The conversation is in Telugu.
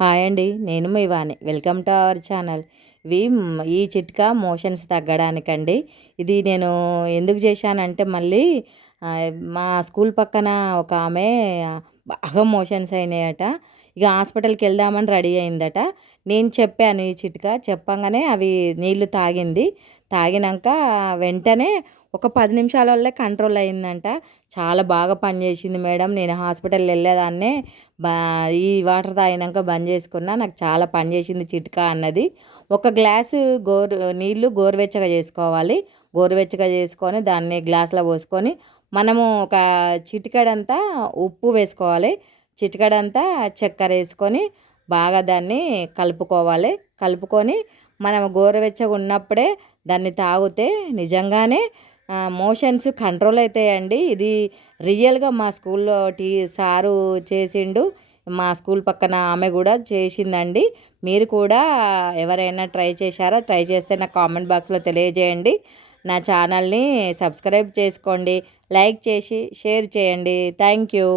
హాయ్ అండి. నేను మీ Vani. Welcome to our channel. ఈ చిట్కా మోషన్స్ తగ్గడానికండి. ఇది నేను ఎందుకు చేశానంటే మళ్ళీ మా స్కూల్ పక్కన ఒక ఆమె బాగా మోషన్స్ అయినాయట. ఇక హాస్పిటల్‌కి వెళ్దామని రెడీ అయిందట. నేను చెప్పాను ఈ చిట్కా. చెప్పంగానే అవి నీళ్లు తాగింది. తాగినంక వెంటనే ఒక 10 నిమిషాలల్లే కంట్రోల్ అయిందంట. చాలా బాగా పనిచేసింది మేడం. నేను హాస్పిటల్ వెళ్ళేదాన్నే బా ఈ వాటర్ తాగినాక బంద్ చేసుకున్నా. నాకు చాలా పనిచేసింది చిట్కా అన్నది. ఒక గ్లాసు నీళ్ళు గోరువెచ్చగా చేసుకోవాలి. గోరువెచ్చగా చేసుకొని దాన్ని గ్లాస్‌లో పోసుకొని మనము ఒక చిటికెడంతా ఉప్పు వేసుకోవాలి. చిటికెడంతా చక్కెర వేసుకొని బాగా దాన్ని కలుపుకోవాలి. కలుపుకొని మనం గోరువెచ్చగా ఉన్నప్పుడే దాన్ని తాగితే నిజంగానే మోషన్స్ కంట్రోల్ అవుతాయండి. ఇది రియల్‌గా మా స్కూల్‌లో సారు చేసిండు. మా స్కూల్ పక్కన ఆమె కూడా చేసిందండి. మీరు కూడా ఎవరైనా ట్రై చేశారా? ట్రై చేస్తే నాకు కామెంట్ బాక్స్‌లో తెలియజేయండి. నా ఛానల్‌ని సబ్స్క్రైబ్ చేసుకోండి. లైక్ చేసి షేర్ చేయండి. Thank you.